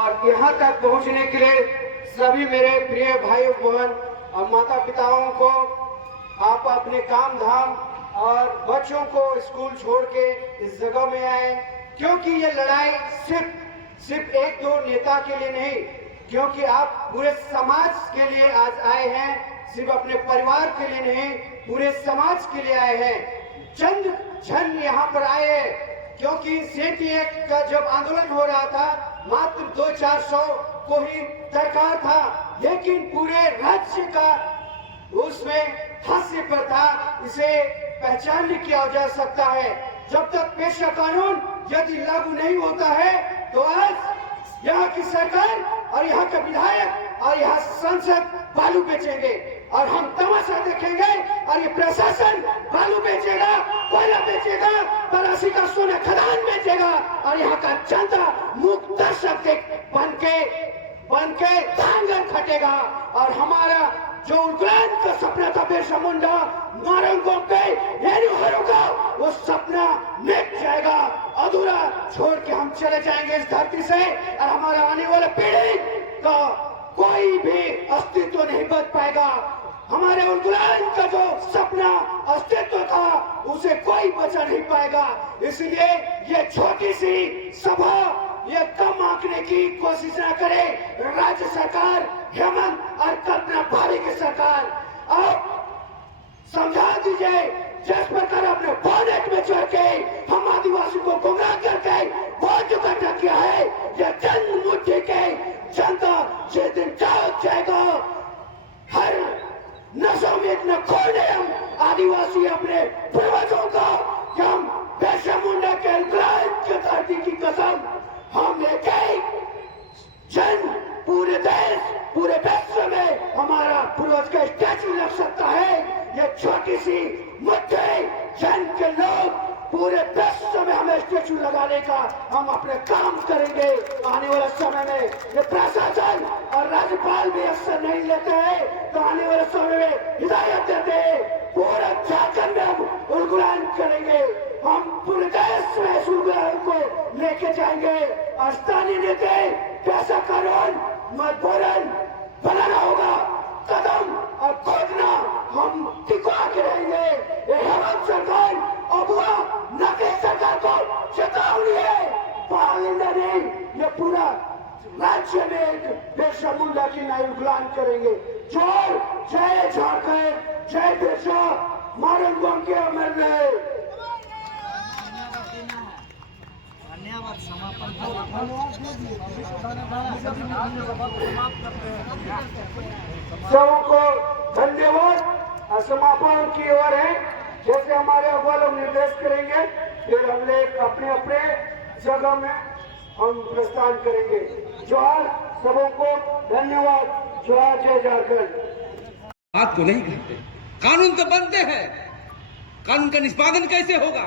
और यहाँ तक पहुँचने के लिए सभी मेरे प्रिय भाई बहन और माता पिताओं को आप अपने काम धाम और बच्चों को स्कूल छोड़ के इस जगह में आए, क्योंकि ये लड़ाई सिर्फ एक दो नेता के लिए नहीं, क्योंकि आप पूरे समाज के लिए आज आए हैं। सिर्फ अपने परिवार के लिए नहीं, पूरे समाज के लिए आए हैं। चंद जन यहाँ पर आए हैं क्योंकि सेठ एक का जब आंदोलन हो रहा था मात्र 200-400 को ही दरकार था, लेकिन पूरे राज्य का उसमें हास्य पर था। इसे पहचान किया जा सकता है। जब तक पेशा कानून यदि लागू नहीं होता है तो आज यहाँ की सरकार और यहाँ के विधायक और यहाँ संसद बालू बेचेंगे और हम तमाशा देखेंगे, और ये प्रशासन बालू बेचेगा, कोयला बेचेगा, तराशी का सोना खदान बेचेगा, और यहाँ का जनता मुख दर्शक बन के धांगन खटेगा। और हमारा जो उग्रांत का सपना था बिरसा मुंडा नारंगों पे होगा, वो सपना मिट जाएगा, अधूरा छोड़ के हम चले जाएंगे इस धरती से, और हमारा आने वाला पीढ़ी का कोई भी अस्तित्व नहीं बच पाएगा। हमारे उग्रांत का जो सपना अस्तित्व था उसे कोई बचा नहीं पाएगा। इसलिए ये छोटी सी सभा ये कम आंकने की कोशिश न करे राज्य सरकार, हेमंत और कल्पना भाभी की सरकार। अब समझा दीजिए, जिस प्रकार अपने बोनेट में चढ़ के हम आदिवासी को गुमराह करके वोट इकट्ठा किया है, ये जन मुट्ठी के जनता जिस दिन जाग जाएगा, हर नशों में इतना खो गए हम आदिवासी अपने पूर्वजों का कि हम बिरसा मुंडा के उग्रांत की धरती की कसम हम लेके जन पूरे देश पूरे विश्व में हमारा पूर्वज का स्टैचू लग सकता है। ये छोटी सी मुट्ठी जन के लोग पूरे विश्व में हमें स्टैचू लगाने का हम अपने काम करेंगे। आने वाले समय में ये प्रशासन और राज्यपाल भी अक्सर नहीं लेते हैं, तो आने वाले समय में हिदायत देते हैं, पूरा झारखंड में हम उलगुलान करेंगे। हम पूरे देश में इस उलगुलान को लेके जाएंगे। और स्थानीय नेता पैसा कानून मजबूरन बनाना होगा, कदम और खोजना हम टिका के रहेंगे। ये हेमंत सरकार अबुआ नकली सरकार को चेतावनी है, पालिंदा नहीं, ये पूरा राज्य में बिरसा मुंडा की नई उगलान करेंगे। जय झारखंड, जय बिरसा, मारंगों के अमर रहे। सबको धन्यवाद। समापन की ओर है, जैसे हमारे अव्वल निर्देश करेंगे, फिर हम लोग अपने अपने जगह में हम प्रस्थान करेंगे। जोहार, सबको धन्यवाद। जोहार, जय झारखंड। बात को नहीं करते, कानून तो बनते हैं, कानून का निष्पादन कैसे होगा,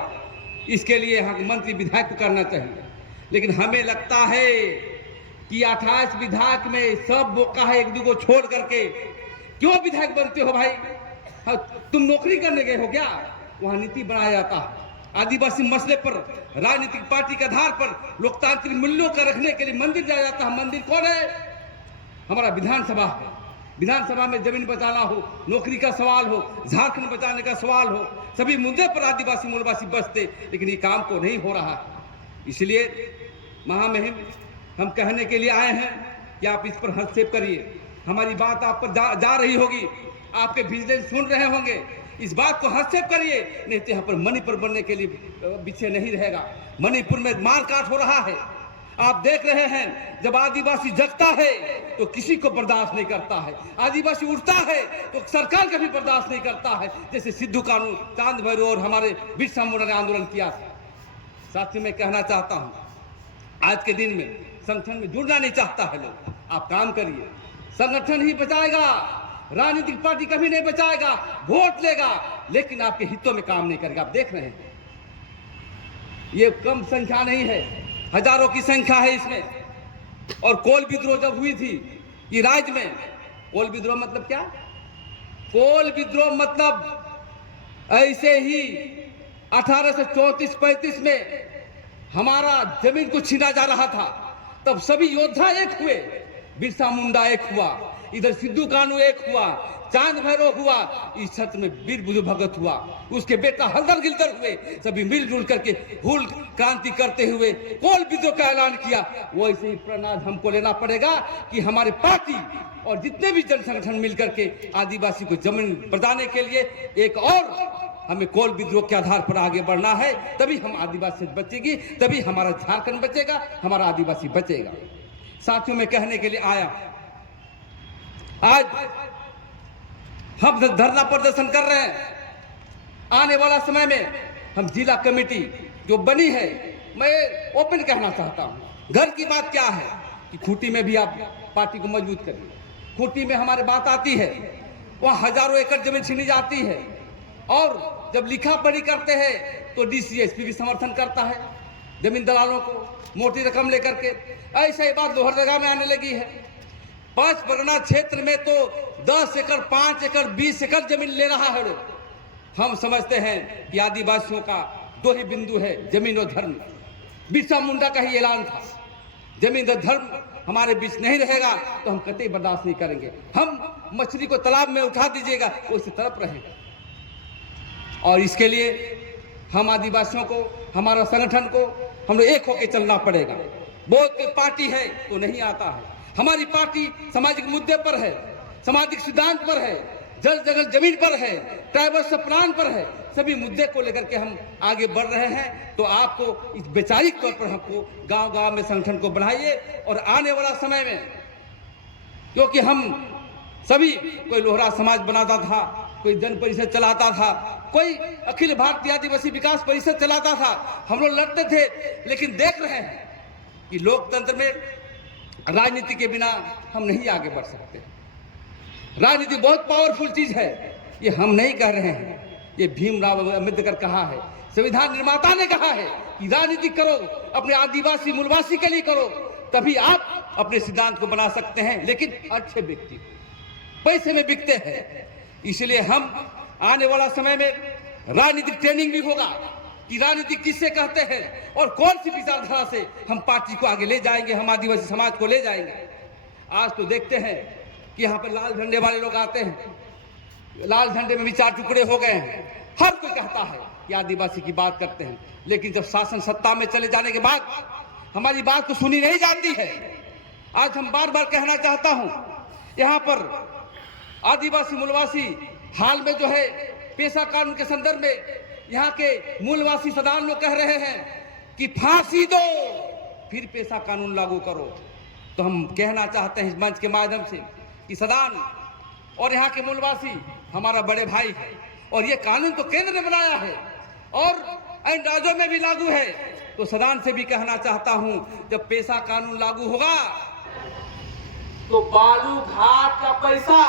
इसके लिए यहाँ के मंत्री विधायक को करना चाहिए। लेकिन हमें लगता है कि 28 विधायक में सब मौका है एक दो को छोड़ करके क्यों विधायक बनते हो भाई? हाँ, तुम नौकरी करने गए हो क्या? वहाँ नीति बनाया जाता है। आदिवासी मसले पर राजनीतिक पार्टी के आधार पर लोकतांत्रिक मूल्यों का रखने के लिए मंदिर जाया जाता है। मंदिर कौन है? हमारा विधानसभा है। विधानसभा में जमीन बचाना हो, नौकरी का सवाल हो, झारखंड बचाने का सवाल हो, सभी मुद्दे पर आदिवासी मूलवासी बसते, लेकिन ये काम को नहीं हो रहा। इसलिए महामहिम हम कहने के लिए आए हैं कि आप इस पर हस्तक्षेप करिए। हमारी बात आप पर जा रही होगी, आपके विजिलेंस सुन रहे होंगे, इस बात को हस्तक्षेप करिए, नहीं तो यहाँ पर मणिपुर बनने के लिए पीछे नहीं रहेगा। मणिपुर में मारकाट हो रहा है, आप देख रहे हैं। जब आदिवासी जगता है तो किसी को बर्दाश्त नहीं करता है, आदिवासी उठता है तो सरकार का भी बर्दाश्त नहीं करता है। जैसे सिद्धू कानून, चांद भैरव और हमारे बिरसा मुंडा ने आंदोलन किया। साथियों, मैं कहना चाहता हूँ, आज के दिन में संगठन में जुड़ना नहीं चाहता है लोग, आप काम करिए। संगठन ही बचाएगा, राजनीतिक पार्टी कभी नहीं बचाएगा। वोट लेगा लेकिन आपके हितों में काम नहीं करेगा। आप देख रहे हैं, ये कम संख्या नहीं है, हजारों की संख्या है इसमें। और कोल विद्रोह जब हुई थी कि राज्य में, कोल विद्रोह मतलब क्या? कोल विद्रोह मतलब ऐसे ही 1834-35 में हमारा जमीन को छीना जा रहा था, तब सभी योद्धा एक हुए। बिरसा मुंडा एक हुआ, इधर सिद्धू कानू एक हुआ, चांद भैरव हुआ, इस क्षेत्र में वीर बुद्धू भगत हुआ, उसके बेटा हल्दर गिलदर हुए। सभी मिलजुल करके हुल क्रांति करते हुए कोल विद्रोह का ऐलान किया। वैसे ही प्रणा हमको लेना पड़ेगा कि हमारे पार्टी और जितने भी जन संगठन मिलकर के आदिवासी को जमीन प्रदान के लिए एक और हमें कोल विद्रोह के आधार पर आगे बढ़ना है। तभी हम आदिवासी बचेगी, तभी हमारा झारखंड बचेगा, हमारा आदिवासी बचेगा। साथियों, में कहने के लिए आया, आज हम धरना प्रदर्शन कर रहे हैं। आने वाला समय में हम जिला कमेटी जो बनी है, मैं ओपन कहना चाहता हूं। घर की बात क्या है कि खूंटी में भी आप पार्टी को मजबूत करिए। खूंटी में हमारी बात आती है, वहां हजारों एकड़ जमीन छीनी जाती है और जब लिखा पढ़ी करते हैं तो डीसीएसपी भी समर्थन करता है जमीन दलालों को मोटी रकम लेकर के। ऐसा ही बात लोहरदगा में आने लगी है। 5 परगना क्षेत्र में तो 10 एकड़, 5 एकड़, 20 एकड़ जमीन ले रहा है लोग। हम समझते हैं कि आदिवासियों का 2 ही बिंदु है, जमीन और धर्म। बिरसा मुंडा का ही ऐलान था, जमीन और धर्म हमारे बीच नहीं रहेगा तो हम कतई बर्दाश्त नहीं करेंगे। हम मछली को तालाब में उठा दीजिएगा, वो उसी तरफ रहेगा। और इसके लिए हम आदिवासियों को, हमारा संगठन को, हम लोग एक होकर चलना पड़ेगा। बहुत कोई पार्टी है तो नहीं आता है। हमारी पार्टी सामाजिक मुद्दे पर है, सामाजिक सिद्धांत पर है, जल जगह जमीन पर है, ट्राइबल प्लान पर है। सभी मुद्दे को लेकर के हम आगे बढ़ रहे हैं। तो आपको इस वैचारिक तौर पर हमको गांव-गांव में संगठन को बढ़ाइए। और आने वाला समय में, क्योंकि हम सभी, कोई लोहरा समाज बनाता था, कोई जन परिषद चलाता था, कोई अखिल भारतीय आदिवासी विकास परिषद चलाता था, हम लोग लड़ते थे। लेकिन देख रहे हैं कि लोकतंत्र में राजनीति के बिना हम नहीं आगे बढ़ सकते। राजनीति बहुत पावरफुल चीज है, ये हम नहीं कह रहे हैं, ये भीमराव अम्बेडकर कहा है, संविधान निर्माता ने कहा है कि राजनीति करो, अपने आदिवासी मूलवासी के लिए करो, तभी आप अपने सिद्धांत को बना सकते हैं। लेकिन अच्छे व्यक्ति पैसे में बिकते हैं। इसलिए हम आने वाला समय में राजनीतिक ट्रेनिंग भी होगा कि राजनीति किससे कहते हैं और कौन सी विचारधारा से हम पार्टी को आगे ले जाएंगे, हम आदिवासी समाज को ले जाएंगे। आज तो देखते हैं कि यहाँ पर लाल झंडे वाले लोग आते हैं, लाल झंडे में भी 4 टुकड़े हो गए हैं। हर कोई कहता है कि आदिवासी की बात करते हैं, लेकिन जब शासन सत्ता में चले जाने के बाद हमारी बात तो सुनी नहीं जाती है। आज हम बार बार कहना चाहता हूं, यहाँ पर आदिवासी मूलवासी हाल में जो है पेशा कानून के संदर्भ में यहाँ के मूलवासी सदान लोग कह रहे हैं कि फांसी दो फिर पेशा कानून लागू करो। तो हम कहना चाहते हैं इस मंच के माध्यम से कि सदान और यहाँ के मूलवासी हमारा बड़े भाई है और ये कानून तो केंद्र ने बनाया है और इन राज्यों में भी लागू है। तो सदान से भी कहना चाहता हूं, जब पेशा कानून लागू होगा तो बालू घाट का पैसा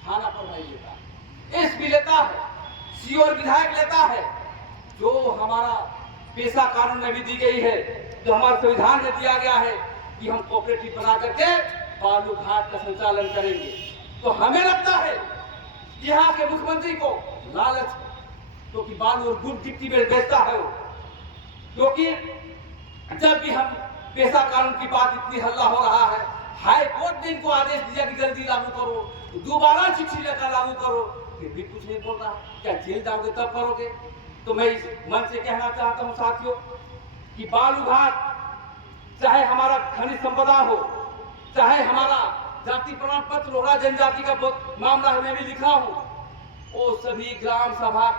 थाना प्रभारी लेता है, एसपी लेता है, सीओ और विधायक लेता है। जो हमारा पेशा कानून में भी दी गई है, जो हमारे संविधान में दिया गया है कि हम कोऑपरेटिव बना करके बालू घाट का संचालन करेंगे। तो हमें लगता है कि यहाँ के मुख्यमंत्री को लालच, क्योंकि बालू और गुड़ गिट्टी में बेचता है वो। क्योंकि जब भी हम पेशा कानून की बात, इतनी हल्ला हो रहा है, हाई कोर्ट ने इनको आदेश दिया कि जल्दी लागू करो, दोबारा चिट्ठी लेकर लागू करो, फिर भी कुछ नहीं बोल रहा। क्या जेल जाओगे तब करोगे? तो मैं इस मन से कहना चाहता हूं साथियों कि बालू घाट चाहे हमारा खनिज संपदा हो, चाहे हमारा जाति प्रमाण पत्र लोहरा जनजाति का मामला है, मैं भी लिखा हूं, वो सभी ग्राम सभा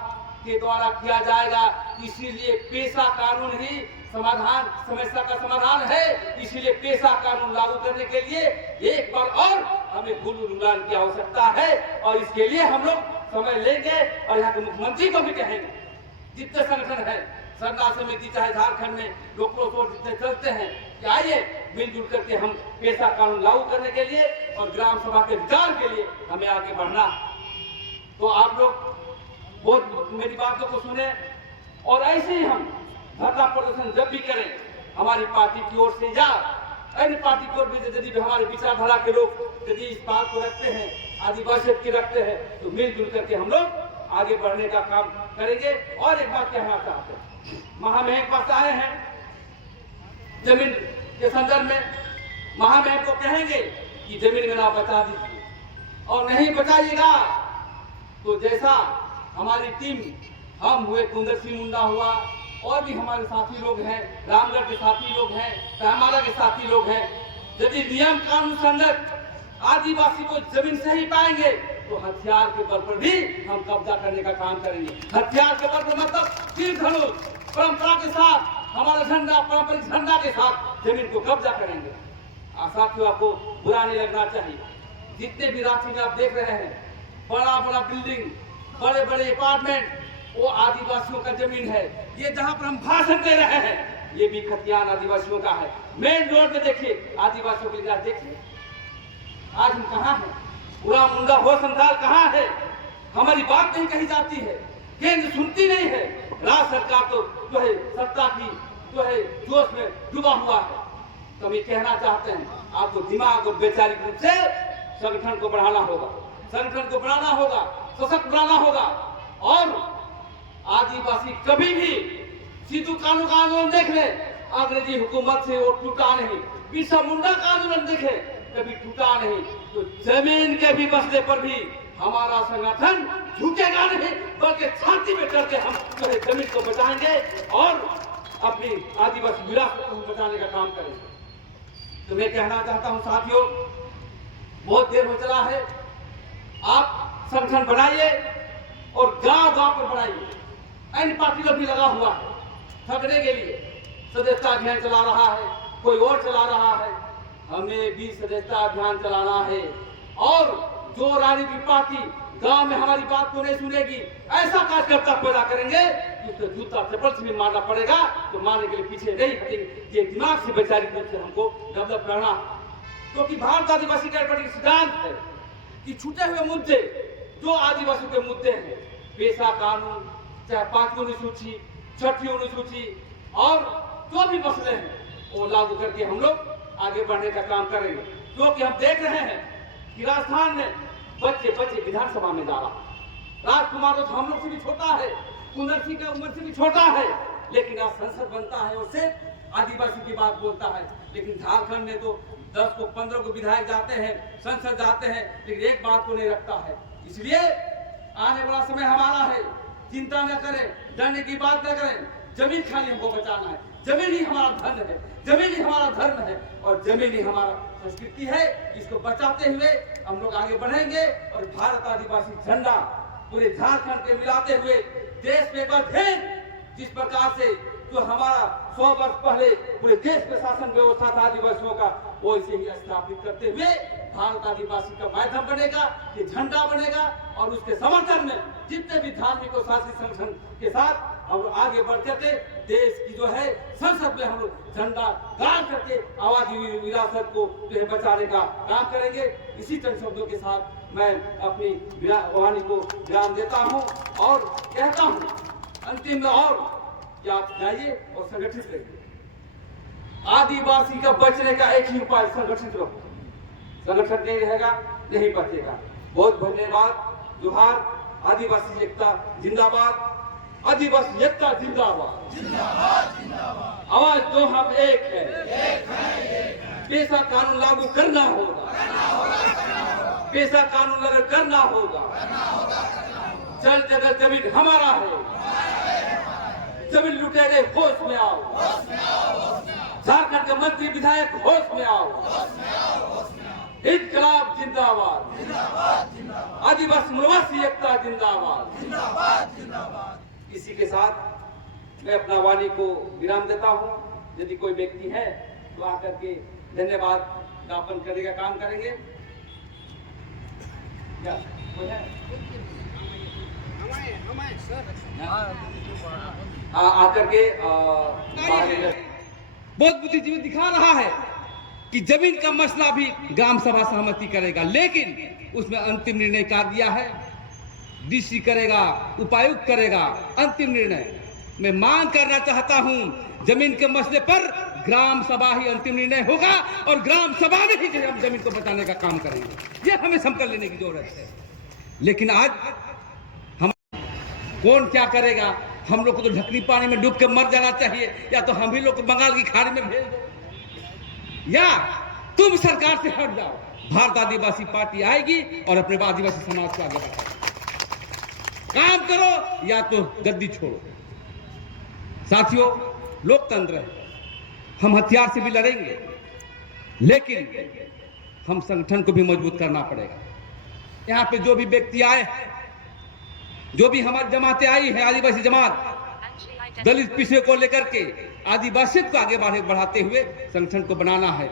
के द्वारा किया जाएगा। इसीलिए पेशा कानून ही समाधान, समस्या का समाधान है। इसीलिए पेशा कानून लागू करने के लिए एक बार और हमें भूल उड़ान की आवश्यकता है और इसके लिए हम लोग समय लेंगे और यहाँ के मुख्यमंत्री को भी कहेंगे, जितने संगठन है, सरकार समिति चाहे झारखंड में लोक जितने चलते हैं, कि आइए मिलजुल करके हम पेशा कानून लागू करने के लिए और ग्राम सभा के विचार के लिए हमें आगे बढ़ना। तो आप लोग बहुत मेरी बातों को सुने और ऐसे ही हम धरना प्रदर्शन जब भी करें हमारी पार्टी की ओर से या अन्य पार्टी की ओर भी यदि हमारे विचारधारा के लोग यदि इस बात को रखते हैं, आदिवासी की रखते हैं, तो मिलजुल करके हम लोग आगे बढ़ने का काम करेंगे। और एक बात कहना चाहते हैं, महामहिम पास आए हैं, जमीन के संदर्भ में महामहिम को कहेंगे कि जमीन में ना बचा दीजिए, और नहीं बचाइएगा तो जैसा हमारी टीम, हम हुए, कुंदर सिंह मुंडा हुआ, और भी हमारे साथी लोग हैं, रामगढ़ के साथी लोग हैं, पैमारा के साथी लोग हैं, यदि नियम कानून संगत आदिवासी को जमीन से ही पाएंगे तो हथियार के बल पर भी हम कब्जा करने का काम करेंगे। हथियार के बल पर मतलब तीर धनुष परंपरा के साथ, हमारा झंडा, पारंपरिक झंडा के साथ जमीन को कब्जा करेंगे। साथियों, आपको बुरा नहीं लगना चाहिए, जितने भी रांची में आप देख रहे हैं, बड़ा बड़ा बिल्डिंग, बड़े बड़े अपार्टमेंट, वो आदिवासियों का जमीन है। ये जहाँ पर हम भाषण दे रहे हैं, ये भी खतियान आदिवासियों का है। मेन रोड में देखिए आदिवासियों के लिए, देखिए आज हम कहाँ हैं, पूरा मुंडा हो संथाल कहाँ है, हमारी बात नहीं कही जाती है, केंद्र सुनती नहीं है, राज्य सरकार तो जो है सत्ता की जो है जोश में डूबा हुआ है। तो हम ये कहना चाहते हैं, आपको दिमाग और वैचारिक रूप से संगठन को बढ़ाना होगा, संगठन को बढ़ाना होगा, सशक्त बनाना होगा, और आदिवासी कभी भी सिद्धू कानून का आंदोलन देख ले, अंग्रेजी हुकूमत से वो टूटा नहीं, बिरसा मुंडा का आंदोलन देखे कभी टूटा नहीं। तो जमीन के भी मसले पर भी हमारा संगठन झुकेगा नहीं, बल्कि छाती में करके हम जो है जमीन को बचाएंगे और अपनी आदिवासी विरासत को बचाने का काम करेंगे। तो मैं कहना चाहता हूं साथियों, बहुत देर हो चला है, आप संगठन बनाइए और गांव गांव पर बढ़ाइए। एन पार्टी का भी लगा हुआ है ठगने के लिए, सदस्यता अभियान चला रहा है, कोई और चला रहा है, हमें भी सदस्यता अभियान चलाना है। और जो राजनीतिक पार्टी गांव में हमारी बात को नहीं सुनेगी, ऐसा कार्यकर्ता पैदा करेंगे उसको जूता चप्पल से भी मारना पड़ेगा, तो मारने के लिए पीछे नहीं हटेंगे। ये दिमाग से वैचारिक रूप से हमको डेवलप करना, क्योंकि भारत आदिवासी पार्टी का सिद्धांत है कि छूटे हुए मुद्दे जो आदिवासियों के मुद्दे हैं, पेशा कानून, चाहे 5वीं अनुसूची, 6वीं अनुसूची, और जो भी मसले हैं वो लागू करके हम लोग आगे बढ़ने का काम करेंगे। क्योंकि हम देख रहे हैं कि राजस्थान में बच्चे विधानसभा में जा रहा, राजकुमार तो हम लोग से भी छोटा है, कुंदर सिंह का उम्र से भी छोटा है, लेकिन आज संसद बनता है और सिर्फ आदिवासी की बात बोलता है। लेकिन झारखंड में तो 10 को 15 को विधायक जाते हैं, संसद जाते हैं, लेकिन एक बात को नहीं रखता है। इसलिए आने वाला समय हमारा है, चिंता न करें, डरने की बात न करें, जमीन खाली हमको बचाना है, जमीन ही हमारा धन है, जमीन ही हमारा धर्म है, और जमीन ही हमारा संस्कृति है। इसको बचाते हुए हम लोग आगे बढ़ेंगे और भारत आदिवासी झंडा पूरे झारखंड के मिलाते हुए देश में एक बार फिर जिस प्रकार से जो हमारा 100 वर्ष पहले पूरे देश में शासन व्यवस्था था आदिवासियों का, वो इसे ही स्थापित करते हुए भारत आदिवासी का माध्यम बनेगा, ये झंडा बनेगा, और उसके समर्थन में जितने भी धार्मिक और शासकीय संगठन के साथ हम लोग आगे बढ़ते थे, देश की जो है संसद में हम लोग झंडा गाड़ करके आवादी विरासत को जो है बचाने का काम करेंगे। इसी चंद शब्दों के साथ मैं अपनी वाणी को विराम देता हूँ और कहता हूँ अंतिम में और कि आप जाइए और संगठित रहिए। आदिवासी का बचने का एक ही उपाय, संगठित रहो। संगठन नहीं रहेगा नहीं बचेगा। बहुत धन्यवाद। जोहार। आदिवासी एकता जिंदाबाद, आदिवासी एकता जिंदाबाद, आवाज दो हम एक है, पेशा कानून लागू करना होगा, पेशा कानून लागू करना होगा, जल जगह जमीन हमारा है, जमीन लुटेरे होश में आओ, झारखंड के मंत्री विधायक होश में आओ, इनकलाब जिंदाबाद, आदिवासी निवासी एकता जिंदाबाद। इसी के साथ मैं अपना वाणी को विराम देता हूं। यदि कोई व्यक्ति है तो आकर के धन्यवाद ज्ञापन करने का काम करेंगे। क्या कोई है? आकर के बहुत बुद्धिजीवी दिखा रहा है कि जमीन का मसला भी ग्राम सभा सहमति करेगा, लेकिन उसमें अंतिम निर्णय कर दिया है, डीसी करेगा, उपायुक्त करेगा अंतिम निर्णय। मैं मांग करना चाहता हूं, जमीन के मसले पर ग्राम सभा ही अंतिम निर्णय होगा और ग्राम सभा में ही हम जमीन को बचाने का काम करेंगे। यह हमें संकल्प लेने की जरूरत है। लेकिन आज हम कौन क्या करेगा? हम लोग को तो ढकनी पानी में डूब के मर जाना चाहिए, या तो हम ही लोग को बंगाल की खाड़ी में भेज दो। या तुम सरकार से हट जाओ। भारत आदिवासी पार्टी आएगी और अपने आदिवासी समाज को आगे बढ़ाएगी। काम करो या तो गद्दी छोड़ो। साथियों, लोकतंत्र है, हम हथियार से भी लड़ेंगे, लेकिन हम संगठन को भी मजबूत करना पड़ेगा। यहाँ पे जो भी व्यक्ति आए, जो भी हमारी जमातें आई है, आदिवासी जमात, दलित विषय को लेकर के आदिवासियों को आगे बढ़ाते हुए संगठन को बनाना है।